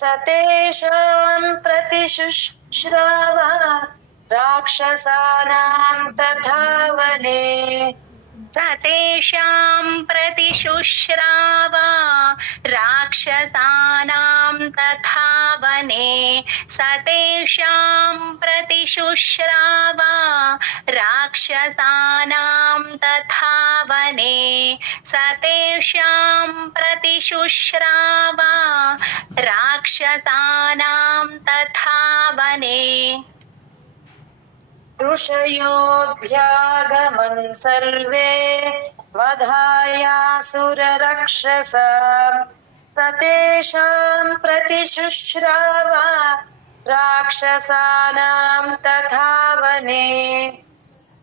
सतेषां प्रतिशुश्रावा राक्षसानां तथा वने सतेषां प्रतिशुश्रावा राक्षसानां तथा वने सतेषां प्रतिशुश्रावा राक्षसानां तथा वने सतेषां प्रतिशुश्रावा राक्षसानां तथा वने ऋषयोऽभ्यागमन् सर्वे वधायासुररक्षसां सतेषां प्रतिशुश्रावा राक्षसानां तथा वने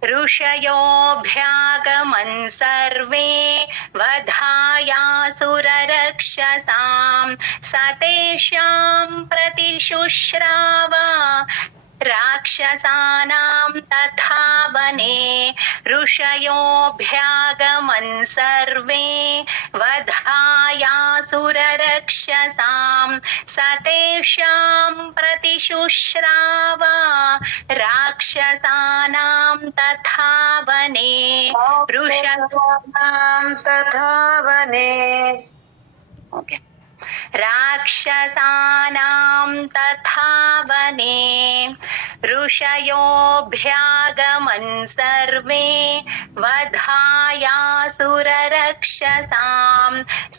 ऋषयोऽभ्यागमन् सर्वे वधायासुररक्षसां सतेषां प्रतिशुश्रावा राक्षसानां तथा वने ऋषयोऽभ्यागमन् सर्वे वधायासुररक्षसां सतेषां प्रतिशुश्रावा राक्षसानां तथा वने राक्षसानां तथा वने राक्षसानां तथा वने ऋषयोऽभ्यागमन् सर्वे वधायासुररक्षसां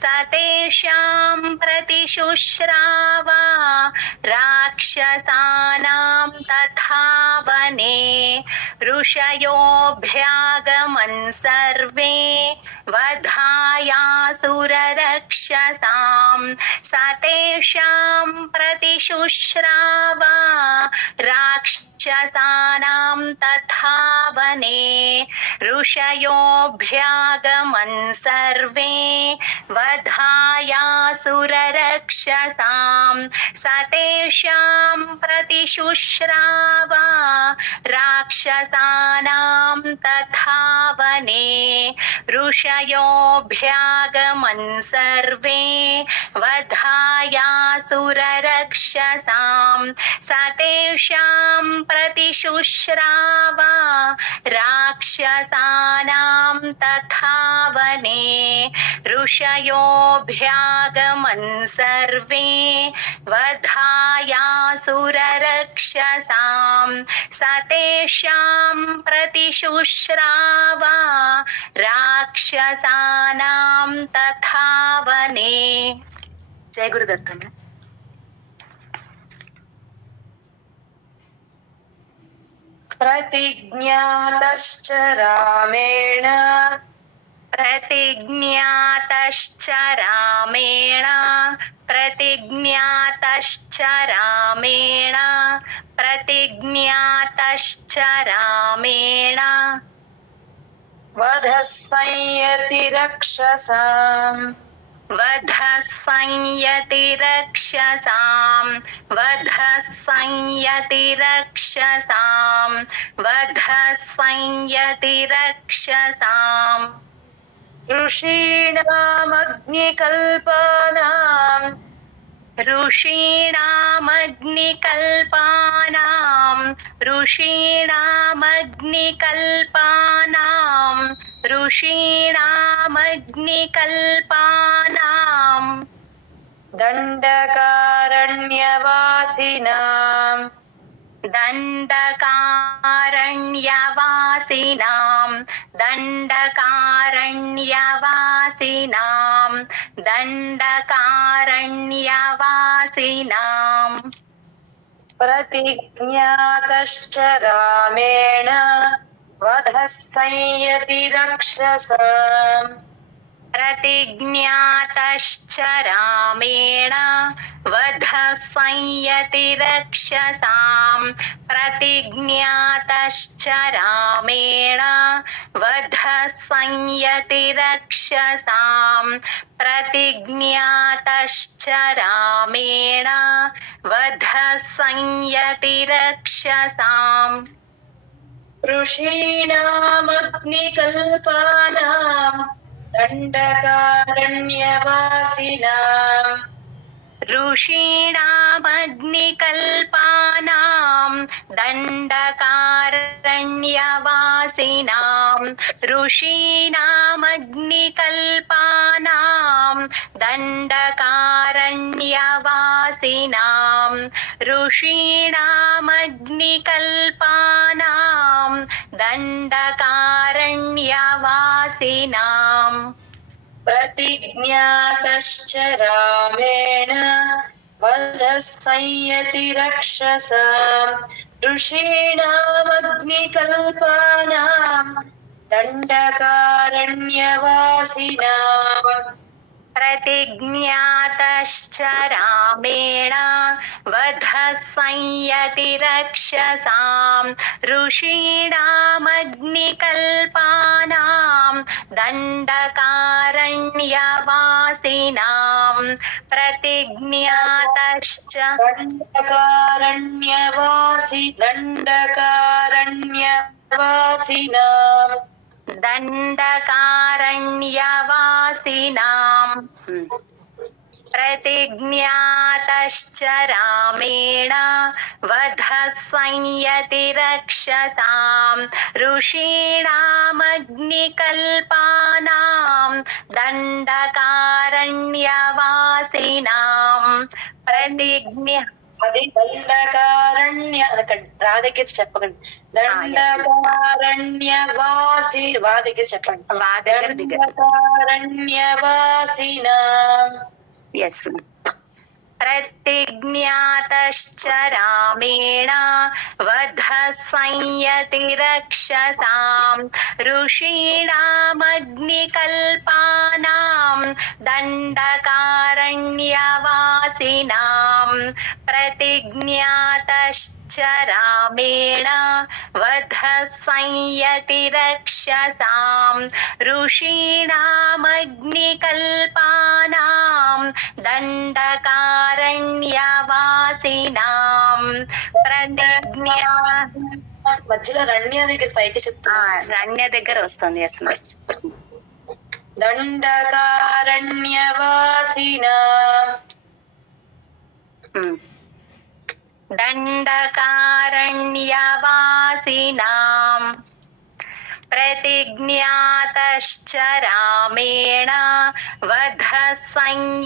सतेषां प्रतिशुश्रावा राक्षसानां तथा वने ऋषयोऽभ्यागमन् सर्वे वधायासुररक्षसां सतेषां प्रतिशुश्रावा राक्षसानां तथा वने ऋषयोऽभ्यागमन् सर्वे वधायासुररक्षसां सतेषां प्रतिशुश्रावा राक्षसानां तथा वने ऋषयोऽभ्यागमन् सर्वे वधायासुररक्षसां सतेषां प्रतिशुश्रावा राक्षसानां तथा वने ऋषयोऽभ्यागमन् सर्वे वधायासुररक्षसां सतेषां प्रतिशुश्रावा राक्षसानां तथा वने। जय गुरुदत्त। प्रतिज्ञातश्च रामेण प्रतिज्ञातश्च रामेण प्रतिज्ञातश्च रामेण प्रतिज्ञातश्च रामेण वधः संयतिरक्षसाम् वधः संयतिरक्षसां वधः संयतिरक्षसां वधः संयतिरक्षसाम् ऋषीणामग्निकल्पानां ऋषीणामग्निकल्पानां ऋषीणामग्निकल्पानां ऋषीणामग्निकल्पानां दण्डकारण्यवासिनां दण्डकारण्यवासिनां दण्डकारण्यवासिनां दण्डकारण्यवासिनां प्रतिज्ञातश्च रामेण वधः संयतिरक्षसाम् प्रतिज्ञातश्च रामेण वधः संयतिरक्षसां प्रतिज्ञातश्च रामेण वधः संयतिरक्षसां प्रतिज्ञातश्च रामेण वधः संयतिरक्षसाम् ऋषीणामग्निकल्पानां दण्डकारण्यवासिनां ऋषीणामग्निकल्पानां दण्डकारण्यवासिनां ऋषीणामग्निकल्पानां दण्डकारण्यवासिनां ऋषीणामग्निकल्पानां दण्डकारण्यवासिनां प्रतिज्ञातश्च रामेण वधः संयतिरक्षसाम् ऋषीणामग्निकल्पानां दण्डकारण्यवासिनाम् प्रतिज्ञातश्च रामेण वधः संयतिरक्षसां ऋषीणामग्निकल्पानां दण्डकारण्यवासिनां प्रतिज्ञातश्च दण्डकारण्यवासिनाम् दण्डकारण्यवासिनां प्रतिज्ञातश्च रामेण वधः संयतिरक्षसां ऋषीणामग्निकल्पानां दण्डकारण्यवासिनां प्रतिज्ञा అది దండకారణ్య రా దగ్గర చెప్పకండి దండకారణ్యవాసి వా దగ్గర చెప్పండి దండకారణ్యవాసిన yes प्रतिज्ञातश्च रामेण वधः संयतिरक्षसां ऋषीणामग्निकल्पानां दण्डकारण्यवासिनां प्रतिज्ञातश्च रामेण वधः संयतिरक्षसां ऋषीणामग्निकल्पानां दण्डकारण्यवासिनां प्रतिज्ञा మధ్యలో రణ్య దగ్గర పైకి చెప్తా రణ్య దగ్గర వస్తుంది అసలు దండకారణ్యవాసిన दण्डकारण्यवासिनां प्रतिज्ञातश्च रामेण वधः संयतिरक्षसां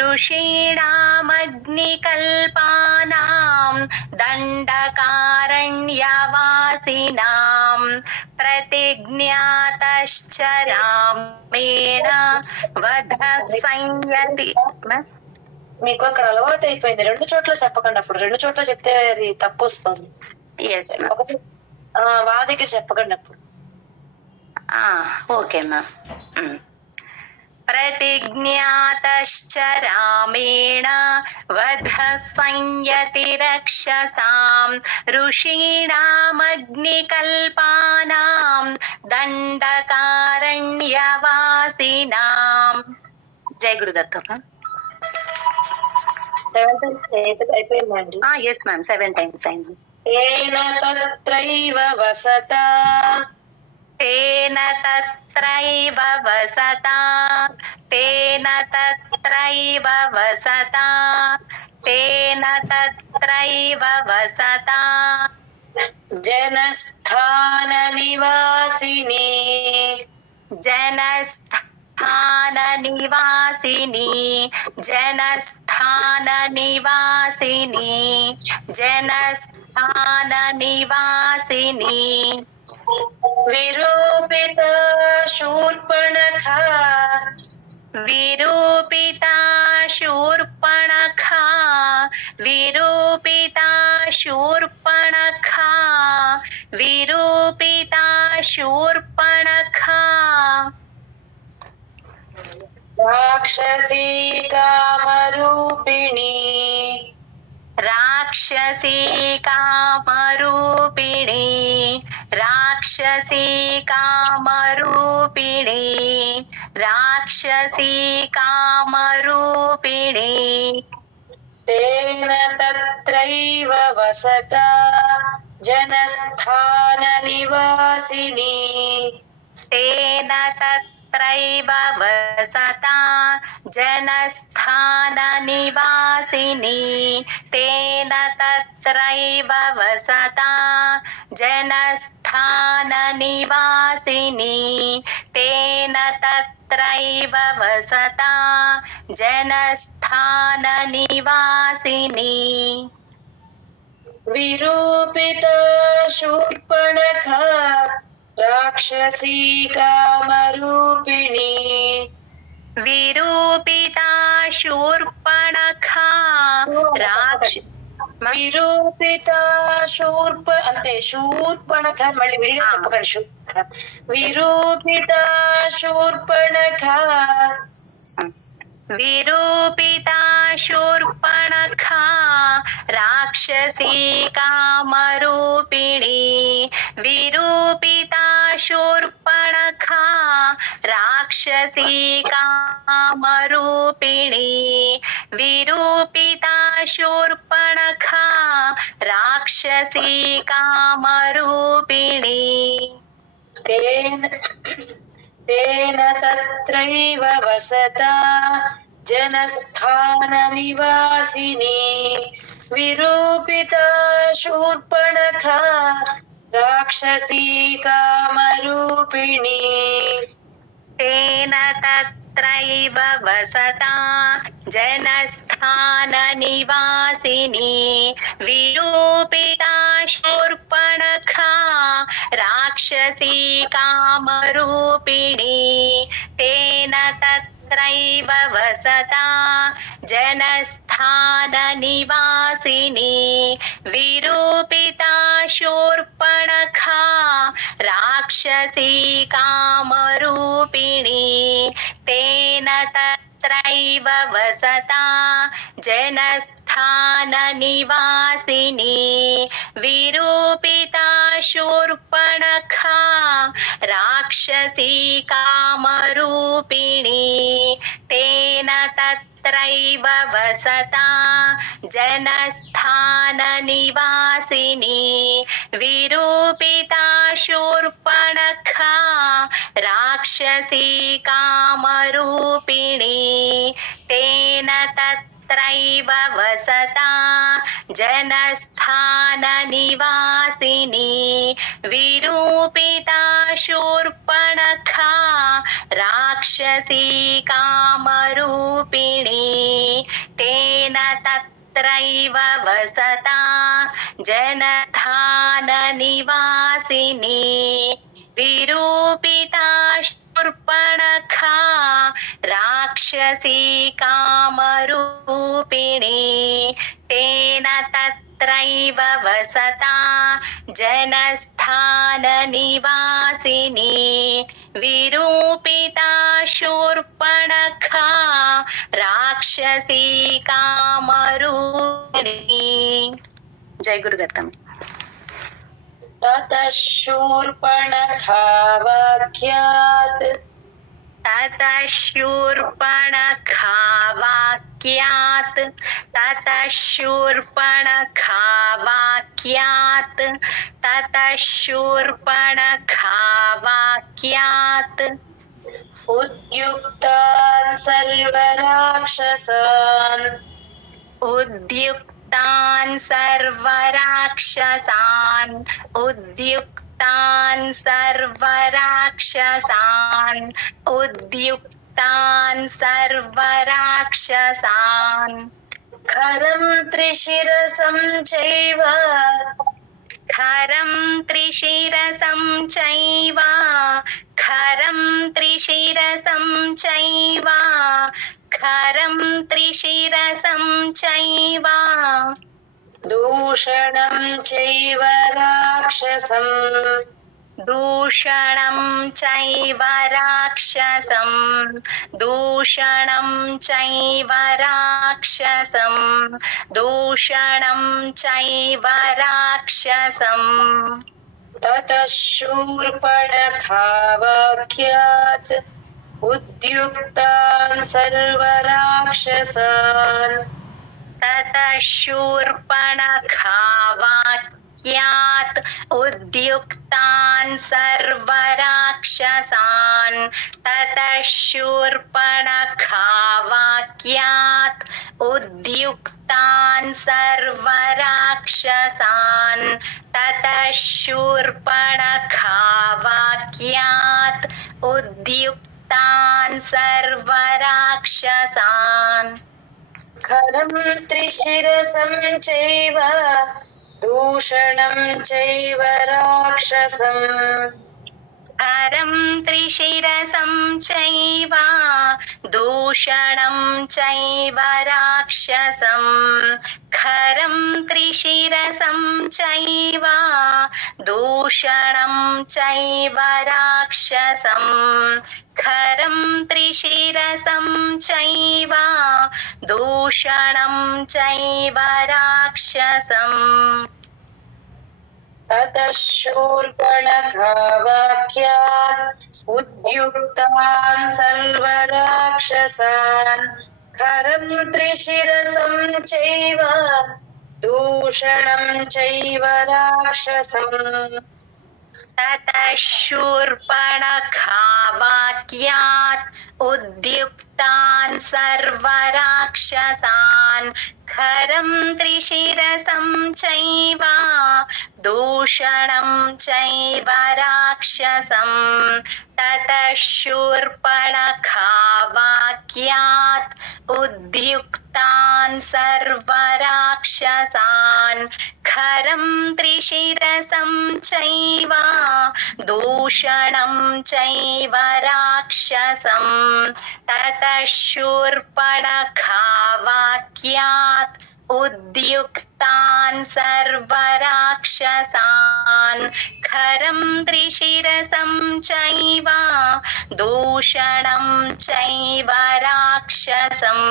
ऋषीणामग्निकल्पानां दण्डकारण्यवासिनां प्रतिज्ञातश्च रामेण वधः संयति మీకు అక్కడ అలవాటు అయిపోయింది రెండు చోట్ల చెప్పకండి అప్పుడు రెండు చోట్ల చెప్తే అది తప్పు వస్తుంది వా దగ్గర చెప్పకండి అప్పుడు ఓకే మ్యామ్ प्रतिज्ञातश्च रामेण वधः संयतिरक्षसां ऋषीणामग्निकल्पानां दण्डकारण्यवासिनां जय गुरुदत्त అయిపోయిందండి yes ma'am 7 times అయింది తేన తత్రైవ వసతా तेन तत्रैव वसता तेन तत्रैव वसता तेन तत्रैव वसता जनस्थान निवासिनी जनस्थान निवासिनी जनस्थान निवासिनी जनस्थान निवासिनी विरूपिता शूर्पणखा विरूपिता शूर्पणखा विरूपिता शूर्पणखा विरूपिता शूर्पणखा राक्षसी कामरूपिणी राक्षसी कामरूपिणी राक्षसी कामरूपिणी राक्षसी कामरूपिणी तेन तत्रैव वसता जनस्थान निवासिनी तेन तत्र तत्रैव वसता जनस्थाननिवासिनी तेन तत्रैव वसता जनस्थाननिवासिनी तेन तत्रैव वसता जनस्थाननिवासिनी विरूपिता शूर्पणखा राक्षसी कामरूपिणी विरूपिता शूर्पणखा విరూపితా శూర్ప అంతే శూర్పణఖ మళ్ళీ విడిగా చెప్పకండి శూర్ప విరూపితా శూర్పణఖ विरूपिता शूर्पणखा राक्षसी कामरूपिणी विरूपिता शूर्पणखा राक्षसी कामरूपिणी विरूपिता शूर्पणखा राक्षसी कामरूपिणी तेन तत्रैव वसता जनस्थाननिवासिनी विरूपिता शूर्पणखा राक्षसी कामरूपिणी तेन तत्रैव वसता जनस्थाननिवासिनी विरूपिता शूर्पणखा राक्षसी कामरूपिणी तेन तत्रैव वसता जनस्थाननिवासिनी विरूपिता शूर्पणखा राक्षसी कामरूपिणी तेन तत्रैव वसता जनस्थाननिवासिनी विरूपिता शूर्पणखा राक्षसी कामरूपिणी तेन तत्रैव वसता जनस्थाननिवासिनी विरूपिता शूर्पणखा राक्षसी कामरूपिणी तेन तत्रैव वसता जनस्थाननिवासिनी विरूपिता शूर्पणखा राक्षसी कामरूपिणी तेन तत्रैव वसता जनस्थाननिवासिनी विरूपिता शूर्पणखा राक्षसी कामरूपिणी तेन तत्रैव वसता जनस्थाननिवासिनी विरूपिता शूर्पणखा राक्षसी कामरूपिणी जय गुरुदत्तम ततः शूर्पणखा वाक्यात् ततः शूर्पणखा वाक्यात् ततः शूर्पणखा वाक्यात् ततः शूर्पणखा वाक्यात् उद्युक्तान् सर्वराक्षसान् उद्युक्तान् सर्वराक्षसान् उद्युक्तान् सर्वराक्षसान् उद्युक्तान् सर्वराक्षसान् खरं त्रिशिरसं चैव खरं त्रिशिरसं चैव खरं त्रिशिरसं चैव खरं त्रिशिरसं चैव दूषणं चैव राक्षसं दूषणं चैव राक्षसं दूषणं चैव राक्षसं दूषणं चैव राक्षसं ततः शूर्पणखा वाक्यात् उद्युक्तान् सर्वराक्षसान् ततः शूर्पणखा वाक्यात् उद्युक्तान् सर्वराक्षसान् ततः शूर्पणखा वाक्यात् उद्युक्तान् सर्वराक्षसान् ततः शूर्पणखा वाक्यात् उद्युक्तान् सर्वराक्षसान् खरं त्रिशिरसं चैव दूषणं चैव राक्षसम् खरं त्रिशिरसं चैव दूषणं चैव राक्षसम् खरं त्रिशिरसं चैव दूषणं चैव राक्षसम् खरं त्रिशिरसं चैव दूषणं चैव राक्षसम् ततः शूर्पणखा वाक्यात् उद्युक्तान् सर्वराक्षसान् खरं त्रिशिरसं चैव दूषणं चैव राक्षसम् ततः शूर्पणखा वाक्यात् उद्युक्तान् सर्वराक्षसान् खरं त्रिशिरसं चैव दूषणं चैव राक्षसम् ततः शूर्पणखा वाक्यात् उद्युक्तान् सर्वराक्षसान् खरं त्रिशिरसं चैव दूषणं चैव राक्षसम् ततः शूर्पणखा वाक्यात् उद्युक्तान् सर्वराक्षसान् खरं त्रिशिरसं चैव दूषणं चैव राक्षसम्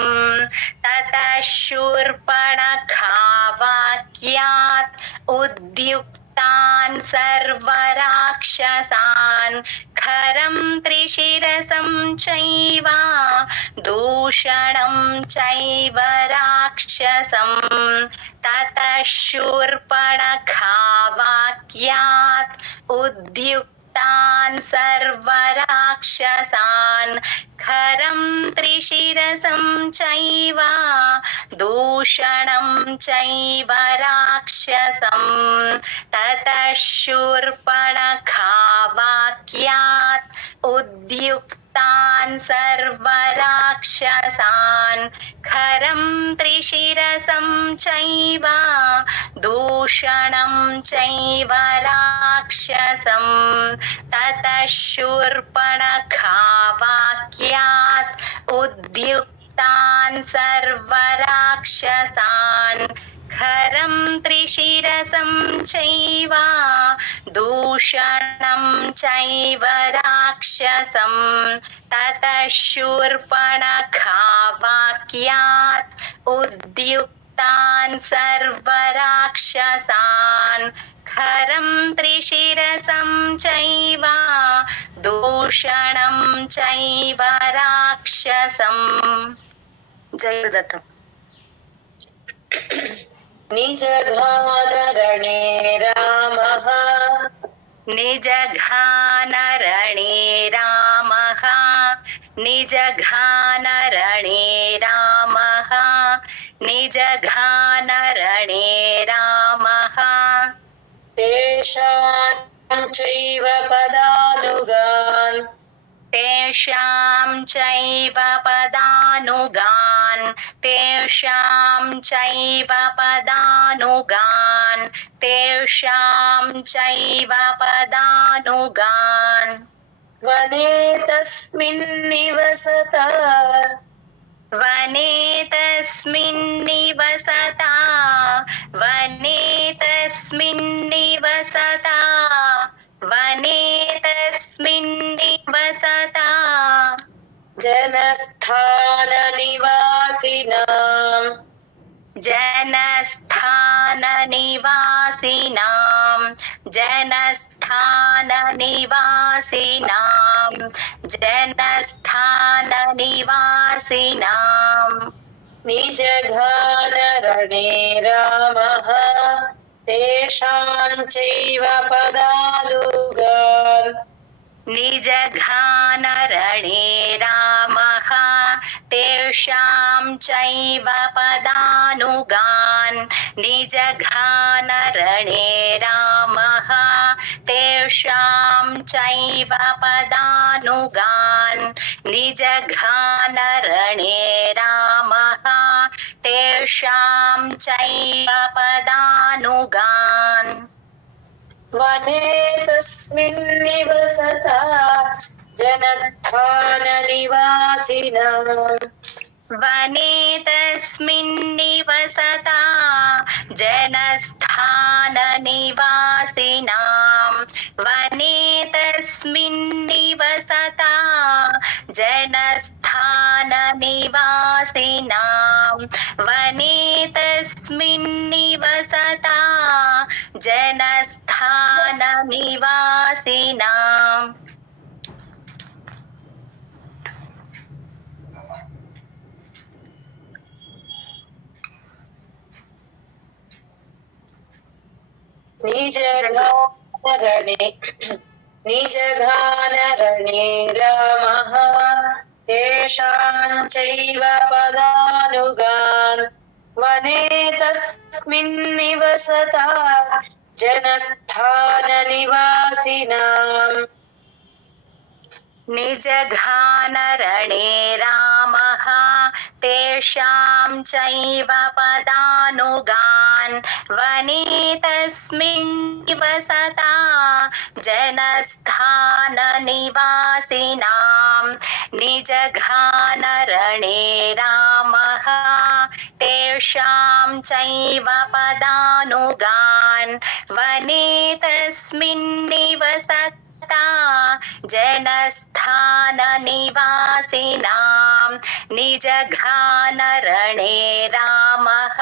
ततः शूर्पणखा वाक्यात् उद्युक्तान् सर्वराक्षसान् खरं त्रिशिरसं चैव दूषणं चैव राक्षसम् ततः शूर्पणखा वाक्यात् उद्युक्तान् सर्वराक्षसान् खरं त्रिशिरसं चैव दूषणं चैव राक्षसम् ततः शूर्पणखा वाक्यात् उद्युक्तान् सर्वराक्षसान् खरं त्रिशिरसं चैव दूषणं चैव राक्षसम् ततः शूर्पणखा वाक्यात् उद्युक्तान् सर्वराक्षसान् खरं त्रिशिरसं चैव दूषणं चैव राक्षसम् ततः शूर्पणखा वाक्यात् उद्युक्तान् सर्वराक्षसान् खरं त्रिशिरसं चैव दूषणं चैव राक्षसम्। जयदत्त। निजघानरणे रामः निजघानरणे रामः निजघानरणे रामः निजघानरणे रामः तेषां चैव पदानुगान् तेषां चैव पदानुगान् तेषां चैव पदानुगान् तेषां चैव पदानुगान् वने तस्मिन् निवसता वने तस्मिन् निवसता वने तस्मिन् निवसता वने तस्मिन् निवसता जनस्थाननिवासिनां जनस्थाननिवासिनां जनस्थाननिवासिनां जनस्थाननिवासिनां निजघानरणे रामः तेषां चैव पदानुगान् निजघानरणे रामः तेषां चैव पदानुगान् निजघानरणे रामः तेषां चैव पदानुगान् निजघानरणे रामः तेषां चैव पदानुगान् वने तस्मिन् निवसता जनस्थाननिवासिनां वने तस्मिन् निवसता जनस्थाननिवासिनां वने तस्मिन् निवसता जनस्थाननिवासिनां वने तस्मिन् निवसता जनस्थाननिवासिनाम् निजघानरणे रामः तेषां चैव पदानुगान् वने तस्मिन् निवसता जनस्थाननिवासिनाम् निजघानरणे रामः तेषां चैव पदानुगान् वने तस्मिन् निवसता जनस्थाननिवासिनां निजघानरणे रामः तेषां चैव पदानुगान् वने तस्मिन् निवसता जनस्थाननिवासिनां निजघानरणे रामः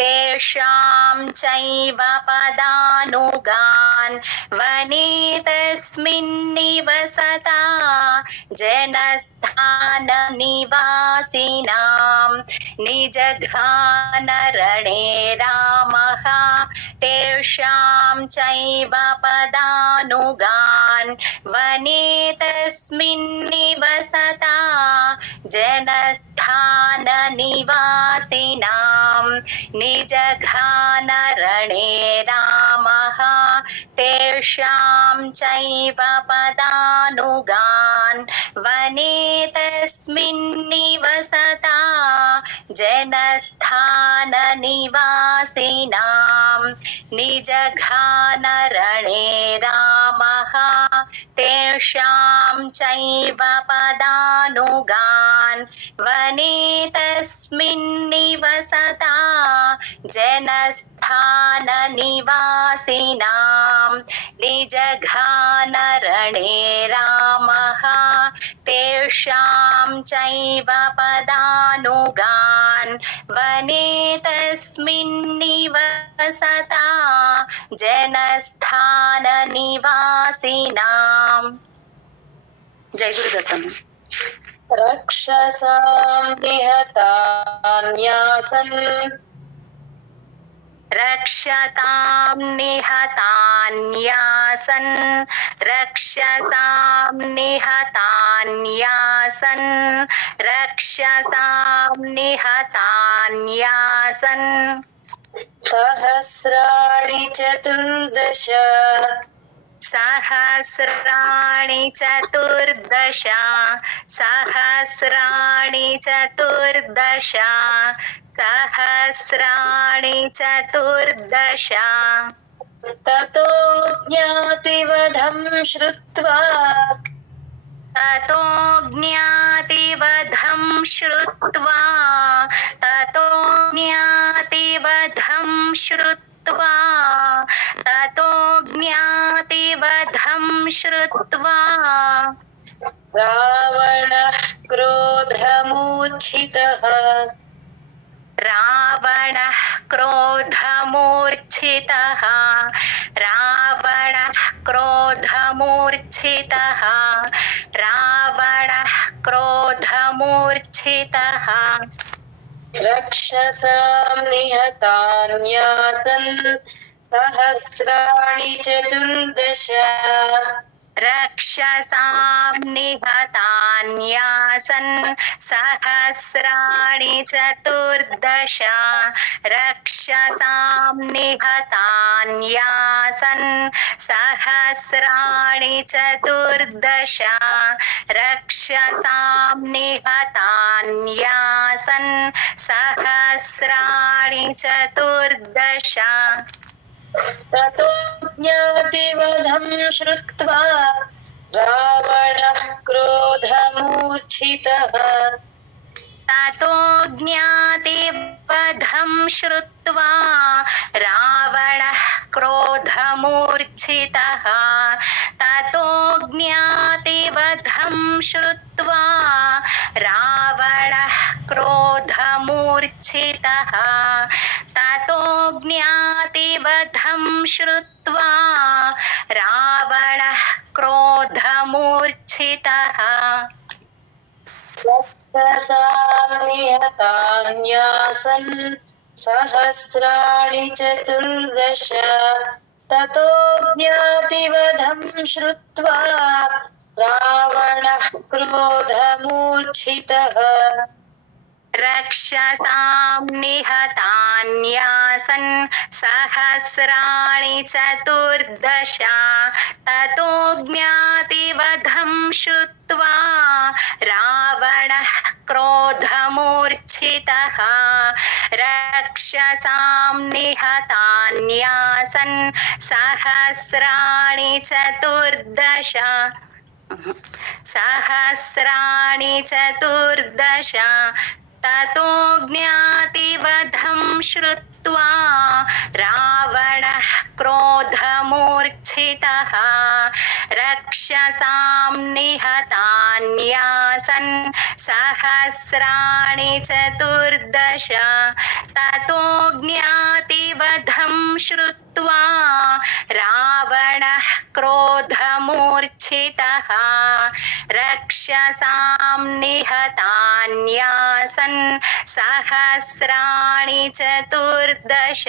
तेषां चैव पदानुगान् वने तस्मिन् निवसता जनस्थाननिवासिनां निजघानरणे रामः तेषां चैव पदानुगान् वने तस्मिन् निवसता जनस्थाननिवासिनां निजघानरणे रामः तेषां चैव पदानुगान् वने तस्मिन् निवसता जनस्थाननिवासिनां निजघानरणे रामः तेषां चैव पदानुगान् वने तस्मिन् निवसता जनस्थाननिवासिनां निजघानरणे रामः तेषां चैव पदानुगान् वने तस्मिन् निवसता जनस्थाननिवासिनां। जय गुरुदत्तम्। रक्षसां निहतान्यासन् रक्षतां निहतान्यासन् रक्षसां निहतान्यासन् रक्षसां निहतान्यासन् सहस्राणि चतुर्दश सहस्राणि चतुर्दश सहस्राणि चतुर्दश सहस्राणि चतुर्दश ततो ज्ञातिवधं श्रुत्वा ततो ज्ञातिवधं श्रुत्वा ततो ज्ञातिवधं श्रुत्वा ततो ज्ञातिवधं श्रुत्वा रावणः क्रोधमूर्छितः रावणः क्रोधमूर्छितः रावणः क्रोधमूर्छितः रावणः क्रोधमूर्छितः रक्षसां निहतान्यासन् सहस्राणि चतुर्दश रक्षसां निहतान्यासन् सहस्राणि चतुर्दश रक्षसां निहतान्यासन् सहस्राणि चतुर्दश रक्षसां निहतान्यासन् सहस्राणि चतुर्दश ततो ज्ञातिवधं श्रुत्वा रावणः क्रोधमूर्छितः ततो ज्ञातिवधं श्रुत्वा रावणः क्रोधमूर्छितः ततो ज्ञातिवधं श्रुत्वा रावणः क्रोधमूर्छितः ततो ज्ञातिवधं श्रुत्वा रावणः क्रोधमूर्छितः निहतान्यासन् सहस्राणि चतुर्दश ततो ज्ञातिवधं श्रुत्वा रावणः क्रोधमूर्छितः रक्षसां निहतान्यासन् सहस्राणि चतुर्दश ततो ज्ञातिवधं श्रुत्वा रावणः क्रोधमूर्छितः रक्षसां निहतान्यासन् सहस्राणि चतुर्दश सहस्राणि चतुर्दश ततो ज्ञातिवधं श्रुत्वा रावणः क्रोधमूर्छितः रक्षसां निहतान्यासन् सहस्राणि चतुर्दश ततो ज्ञातिवधं श्रुत्वा रावणः क्रोधमूर्छितः रक्षसां निहतान्यासन् सहस्राणि चतुर्दश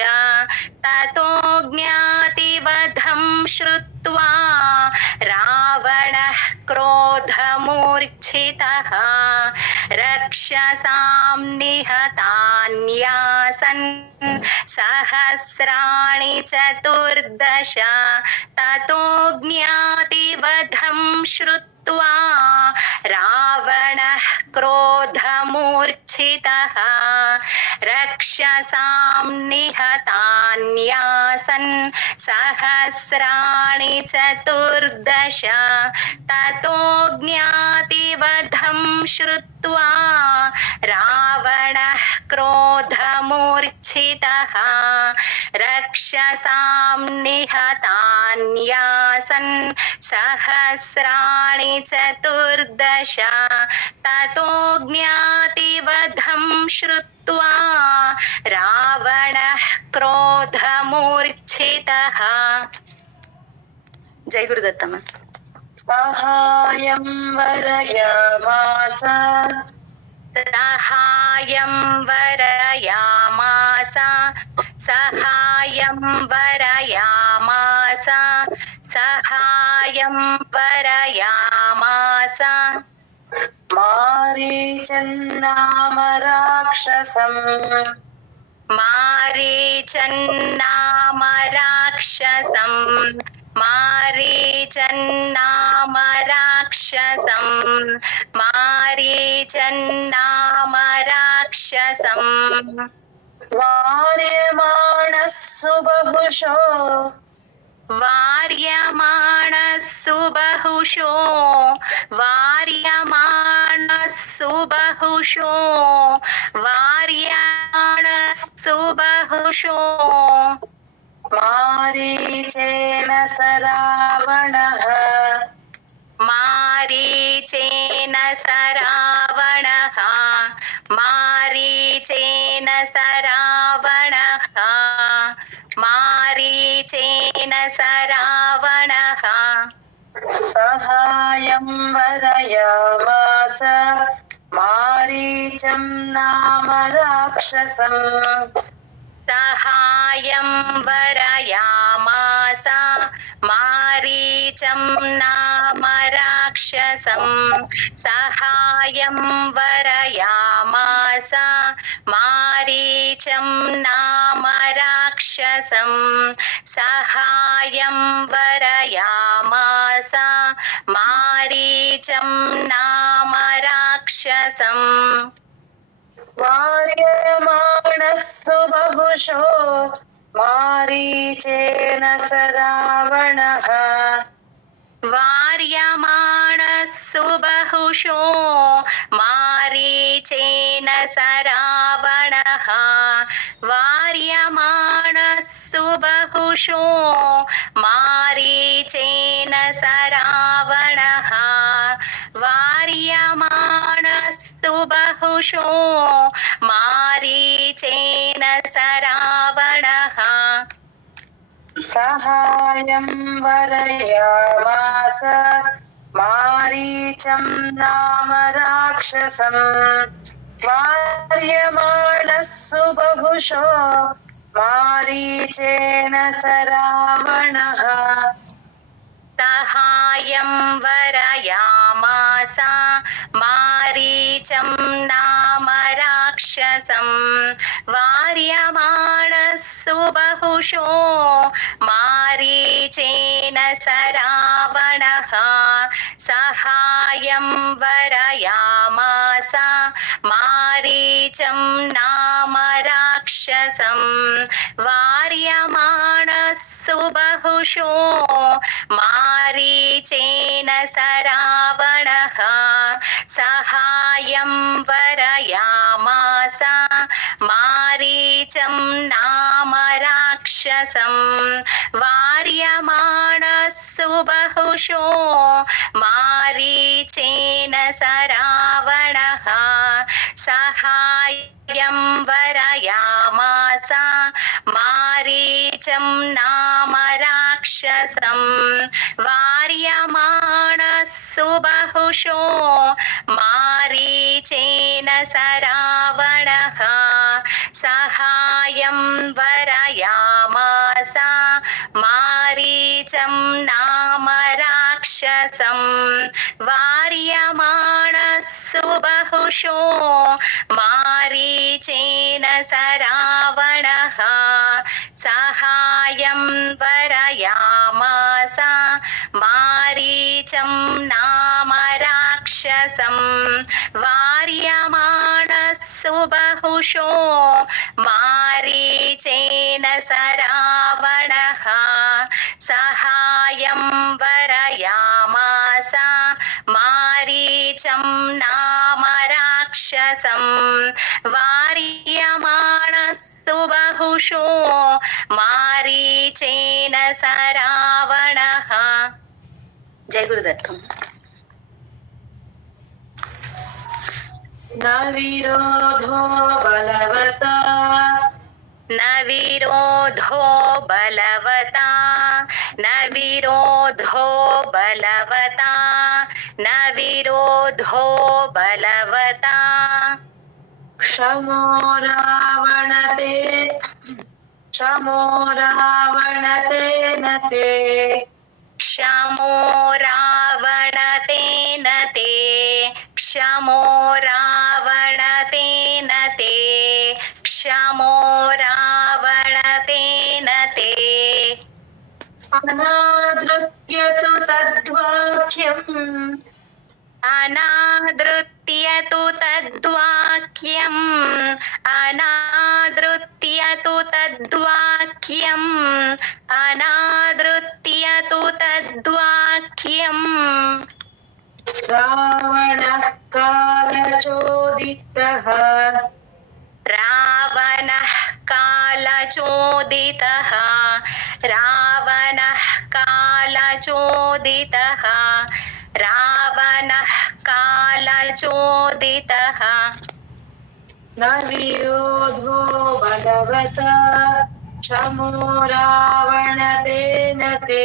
ततो ज्ञातिवधं श्रुत्वा रावणः क्रोधमूर्छितः रक्षसां निहतान्यासन् सहस्राणि चतुर्दश ततो ज्ञातिवधं श्रुत्वा रावणः क्रोधमूर्छितः रक्षसां निहतान्यासन् सहस्राणि चतुर्दश ततो ज्ञातिवधं श्रुत्वा रावणः क्रोधमूर्छितः रक्षसां निहतान्यासन् सहस्राणि चतुर्दश ततो ज्ञातिवधं श्रुत्वा रावणः क्रोधमूर्छितः। जय गुरुदत्त। साहाय्यं वरयामास साहाय्यं वरयामास साहाय्यं वरयामास साहाय्यं वरयामास मारीचन्नाम राक्षसम् मारीचन्नाम राक्षसम् मारीचन्नाम राक्षसम् मारीचन्नाम राक्षसम् वार्यमाणः सुबहुशो वार्यमाणः सुबहुशो वार्यमाणः सुबहुशो वार्यमाणः सुबहुशो मारीचेन स रावणः मारीचेन स रावणः मारीचेन स रावणः मारीचेन स रावणः साहाय्यं वरयामास मारीचं नाम राक्षसम् सहायं वरयामास मारीचं नाम राक्षसं सहायं वरयामास मारीचं नाम राक्षसं सहायं वरयामास मारीचं नाम राक्षसं वार्यमाणस्सु बहुशो मारीचेन स रावणः वार्यमाणस्सु बहुशो मारीचेन स रावणः वार्यमाणस्सु बहुशो मारीचेन स रावणः वार्यमाणस्सु बहुशो मारीचेन स रावणः सहायं वरयामास मारीचं नाम राक्षसं वार्यमाणस्सु बहुशो मारीचेन स रावणः सहायं वरयामास मारीचं नाम राक्षसं वार्यमाणस्सु बहुशो मारीचेन स रावणः सहायं वरयामास मारीचं नाम राक्षसं वार्यमाणस्सु बहुशो मारीचेन स रावणः सहायं वरयामास मारीचं नाम राक्षसं वार्यमाणस्सु बहुशो मारीचेन स रावणः सहायं वरयामास मारीचं नाम राक्षसं वार्यमाणस्सु बहुशो मारीचेन स रावणः सहायं वरयामास मारीचं नाम राक्षसं वार्यमाणस्सु बहुशो मारीचेन स रावणः सहायं वरयामास मारीचं नाम राक्षसं वार्यमाणस्सु बहुशो मारीचेन स रावणः सहायं वरयामास मारीचं नाम राक्षसं वार्यमाणस्सु बहुशो मारीचेन स रावणः जय गुरुदत्त न विरोधो बलवता न विरोधो बलवता न विरोधो बलवता न विरोधो बलवता क्षमो रावणतेन ते क्षमो रावणतेन ते क्षमो रावणतेन ते क्षमो रावणतेन ते अनादृत्य तु तद्वाक्यम् अनादृत्य तु तद्वाक्यम् अनादृत्य तु तद्वाक्यम् अनादृत्य तु तद्वाक्यम् रावणः कालचोदितः रावणः कालचोदितः रावणः कालचोदितः रावणः कालचोदितः न विरोधो बलवता क्षमो रावणतेन ते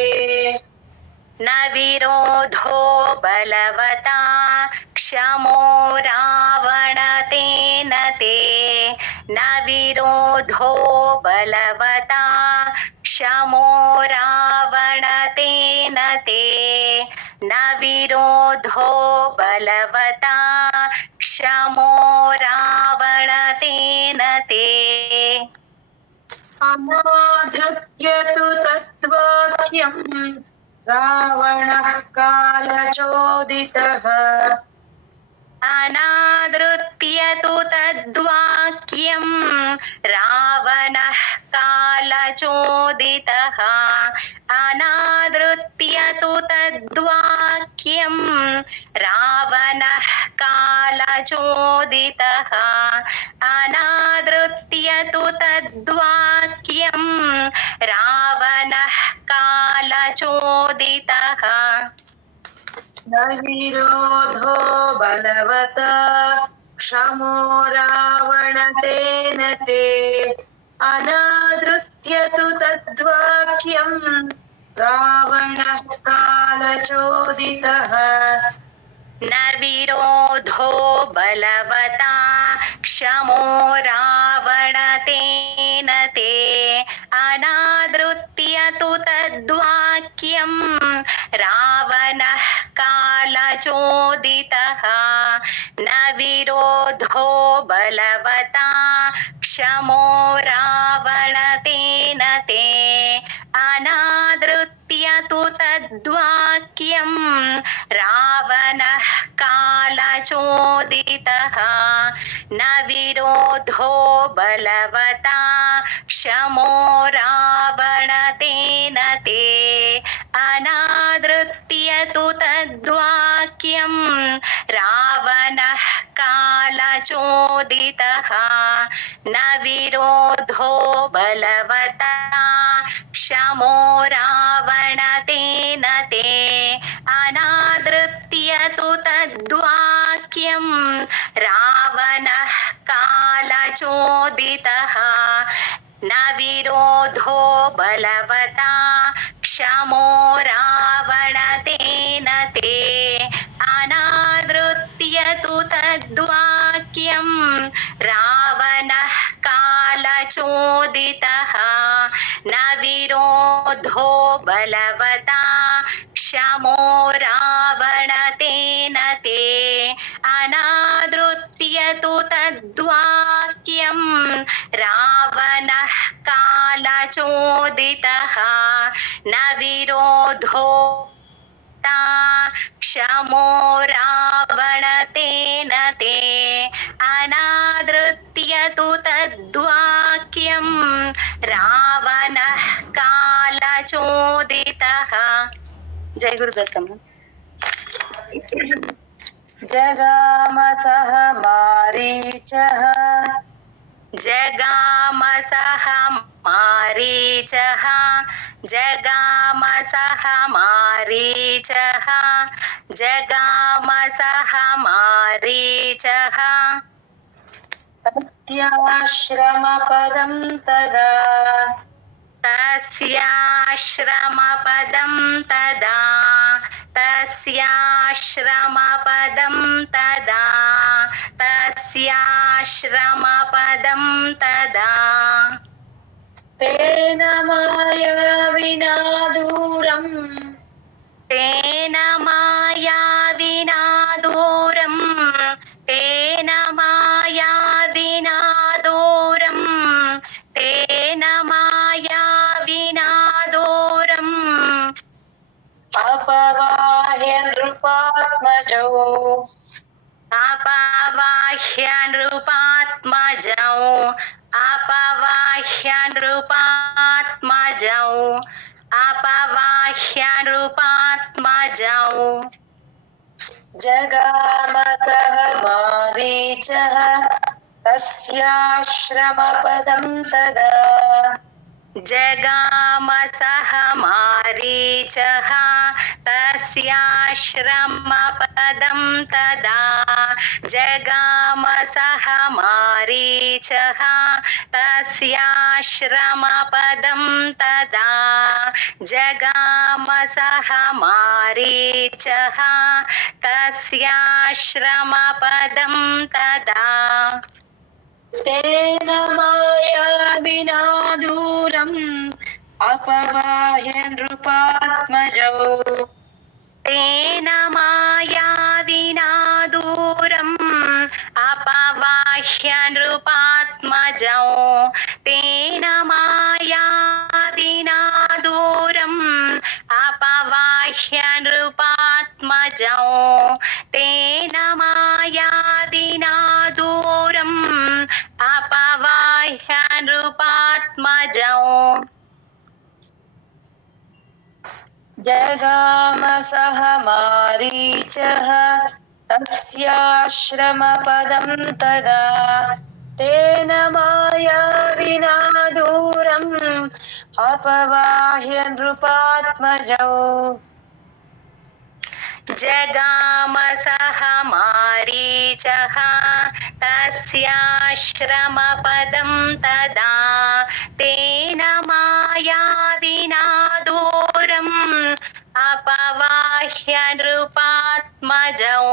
न विरोधो बलवता क्षमो रावणतेन ते न विरोधो बलवता क्षमो रावणतेन ते न विरोधो बलवता क्षमो रावणतेन ते अनाधृत्य तु तद्वाक्यम् रावणः कालचोदितः अनादृत्य तु तद्वाक्यं रावणः कालचोदितः अनादृत्य तु तद्वाक्यं रावणः कालचोदितः अनादृत्य तु तद्वाक्यं रावणः कालचोदितः न विरोधो बलवता क्षमो रावणतेन ते अनादृत्य तु तद्वाक्यम् रावणः कालचोदितः न विरोधो बलवता क्षमो रावणतेन ते अनादृत्य तु तद्वाक्यं रावणः कालचोदितः न विरोधो बलवता क्षमो रावणतेन ते अनादृत्य तु तद्वाक्यं रावणः कालचोदितः न विरोधो बलवता क्षमो रावणतेन ते अनादृत्य तु तद्वाक्यं रावणः कालचोदितः न विरोधो बलवता क्षमो रावणतेन ते अनादृत्य तु तद्वाक्यं रावणः कालचोदितः न विरोधो बलवता क्षमो रावणतेन ते अनादृत्य तु तद्वाक्यं रावणः कालचोदितः न विरोधो बलवता क्षमो रावणतेन ते अनादृत्य तु तद्वाक्यं रावणः कालचोदितः न विरोधो क्षमो रावणतेन ते अनादृत्य तु तद्वाक्यं रावणः कालचोदितः। जय गुरुदत्तम। जगामसः मारीचः जगामसः मारीचः जगामसः मारीचः जगामसः मारीचः तस्याश्रमपदं तदा तस्याश्रमपदं तदा तस्याश्रमपदं तदा तस्याश्रमपदं तदा तेन मायाविना दूरम् तेन मायाविना दूरम् तेन मायाविना दूरम् तेन मायाविना दूरम् अपवाह्य नृपात्मजौ अपवाह्य नृपात्मजौ अपवाह्य नृपात्मजौ अपवाह्य नृपात्मजौ जगामसः मारीचः तस्याश्रमपदं तदा जगाम सह मारीचः तस्याश्रमपदं तदा जगाम सह मारीचः तस्याश्रमपदं तदा जगाम सह मारीचः तस्याश्रमपदं तदा तेन मायाविना दूरम् अपवाह्य नृपात्मजौ तेन मायाविना दूरम् अपवाह्य नृपात्मजौ तेन मायाविना दूरम् अपवाह्य नृपात्मजौ तेन मायाविना दूरम् अपवाह्य नृपात्मजौ जगाम सह मारीचः तस्याश्रमपदं तदा तेन मायाविना दूरम् अपवाह्य नृपात्मजौ जगाम सह मारीचः तस्याश्रमपदं तदा तेन मायाविना दूरम् अपवाह्य नृपात्मजौ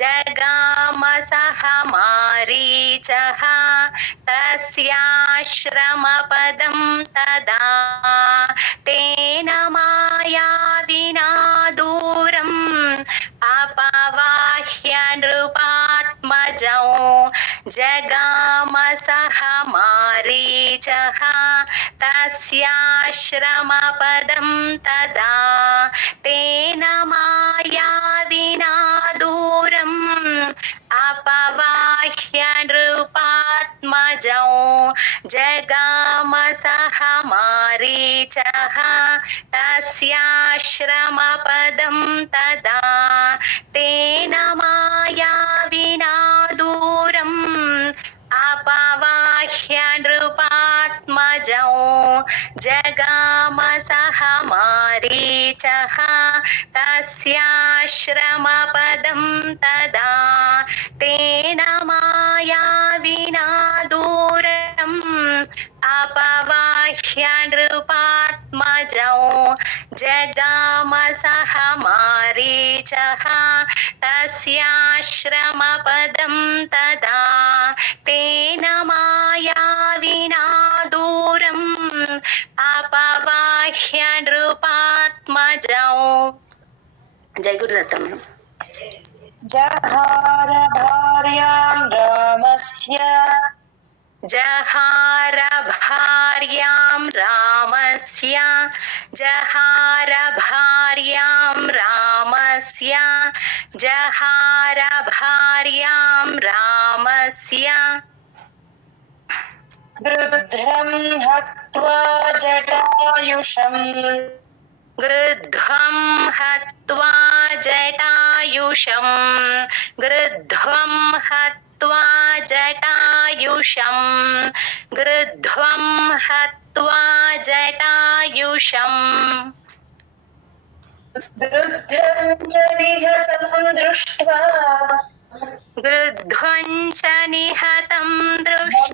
जगाम सह मारीचः तस्याश्रमपदं तदा तेन मायाविना दूरम् अपवाह्य नृपात्मजौ जगाम सह मारीचः तस्याश्रमपदं तदा तेन मायाविना दूरम् अपवाह्य नृपात्मजौ जगाम सह मारीचः तस्याश्रमपदं तदा तेन मायाविना दूरम् अपवाह्य नृपात्मजौ जगाम सह मारीचः तस्याश्रमपदं तदा तेन मायाविना दूरम् अपवाह्य नृपात्मजौ जगाम सह मारीचः तस्याश्रमपदं तदा तेन मायाविना दूरम् अपवाह्य नृपात्मजौ जय गुरुदत्त जहार भार्यां रामस्य जहार भार्यां रामस्य जहार भार्यां रामस्य जहार भार्यां रामस्य गृध्रं हत्वा जटायुषम् गृध्वं हत्वा जटायुषं गृध्वं हत्वा जटायुषं गृध्वं हत्वा जटायुषं गृध्वं च निहतं दृष्ट्वा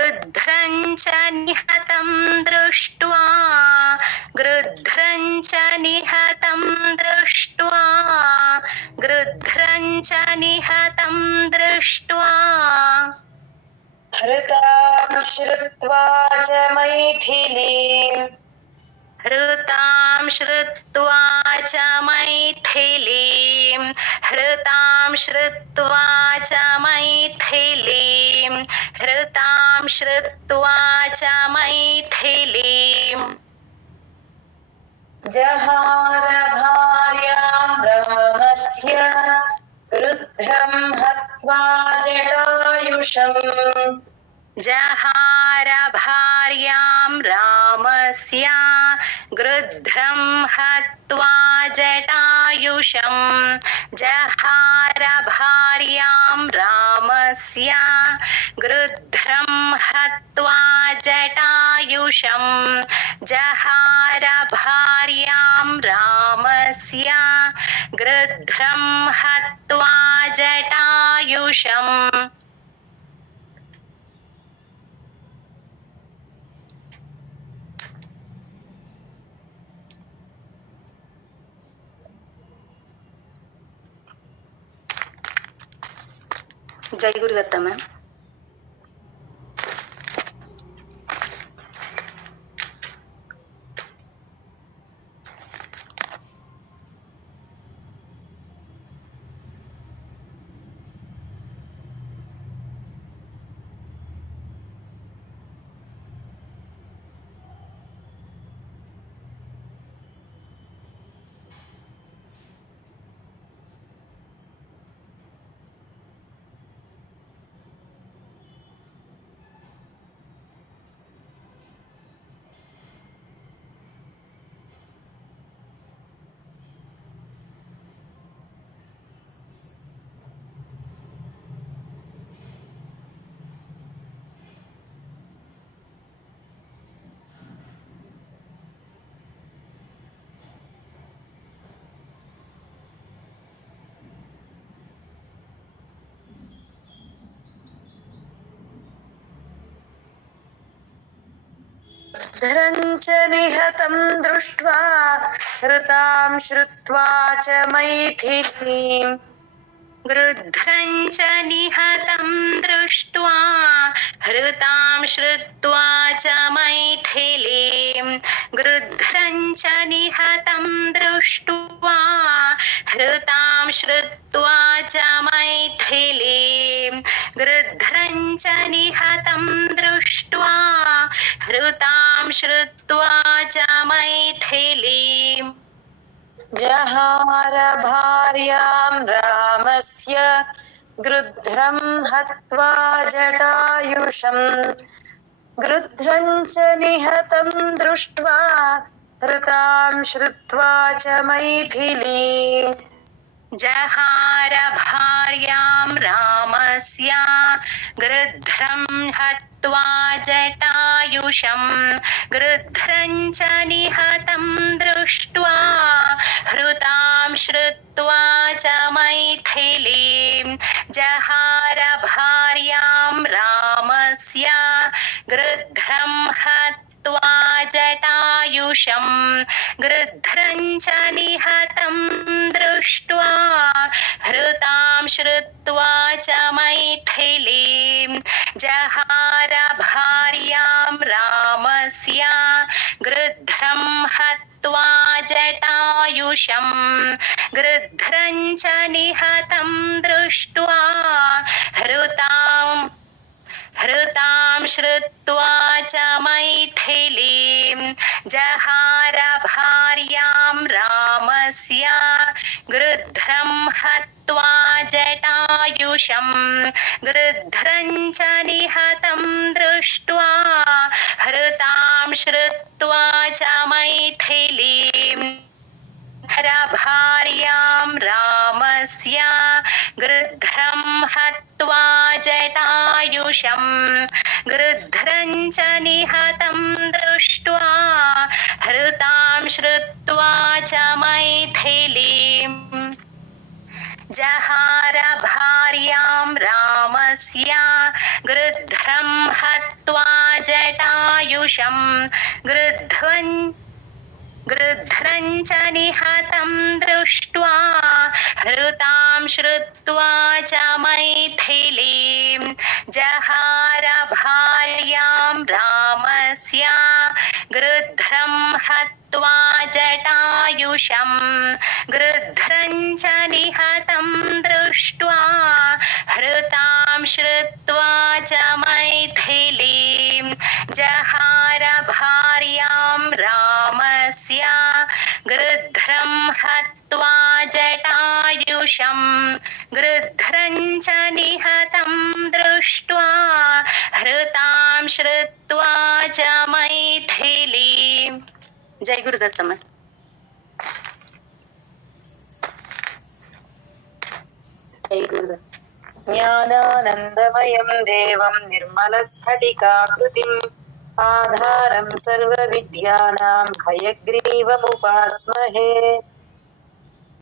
गृध्रं च निहतं दृष्ट्वा गृध्रं च निहतं दृष्ट्वा गृध्रं च निहतं दृष्ट्वा हृतां श्रुत्वा च मैथिलीं हृतां श्रुत्वा च मैथिलीं हृतां श्रुत्वा च मैथिलीं हृतां श्रुत्वा च मैथिलीं जहार भार्यां रामस्य गृध्रं हत्वा जटायुषम् जहार भार्यां रामस्य गृध्रं हत्वा जटायुषं जहार भार्यां राम रामस्य गृध्रं हत्वा जटायुषं जहार भार्यां रामस्य गृध्रं हत्वा जटायुषम् जय गुरुदत्त मैम। धरञ्च निहतं दृष्ट्वा हृतां श्रुत्वा च मैथिलीं गृध्रं च निहतं दृष्ट्वा हृतां श्रुत्वा च मैथिलीं गृध्रं च निहतं दृष्ट्वा हृतां श्रुत्वा च मैथिलीं गृध्रं च निहतं दृष्ट्वा हृतां श्रुत्वा च मैथिलीं जहार भार्यां रामस्य गृध्रं हत्वा जटायुषं गृध्रं च निहतं दृष्ट्वा हृतां श्रुत्वा च मैथिलीं जहार भार्यां रामस्य गृध्रं हत्वा जटायुषं गृध्रं च निहतं दृष्ट्वा हृतां श्रुत्वा च मैथिलीं जहार भार्यां रामस्य गृध्रं हत्वा जटायुषं गृध्रं च निहतं दृष्ट्वा हृतां श्रुत्वा च मैथिलीं जहार भार्यां रामस्य गृध्रं हत्वा जटायुषं गृध्रं च निहतं दृष्ट्वा हृतां श्रुत्वा च मैथिलीं जहार भार्यां रामस्य गृध्रं हत्वा जटायुषं गृध्रं च निहतं दृष्ट्वा हृतां श्रुत्वा च मैथिलीं भार्यां रामस्य गृध्रं हत्वा जटायुषं गृध्रं च निहतं दृष्ट्वा हृतां श्रुत्वा च मैथिलीं जहार भार्यां रामस्य गृध्रं हत्वा जटायुषं गृध्रं च निहतं दृष्ट्वा हृतां श्रुत्वा च मैथिलीं जहार भार्यां रामस्य गृध्रं हत्वा जटायुषं गृध्रं च निहतं दृष्ट्वा हृतां श्रुत्वा च मैथिलीं जहार भार्यां रामस्य गृध्रं हत्वा जटायुषं गृध्रं च निहतं दृष्ट्वा हृतां श्रुत्वा च मैथिलीं। जय गुरुदत्त मैम। जय गुरुदत्त। ज्ञानानन्दमयं देवं निर्मलस्फटिकाकृतिम् आधारं सर्वविद्यानां हयग्रीवमुपास्महे।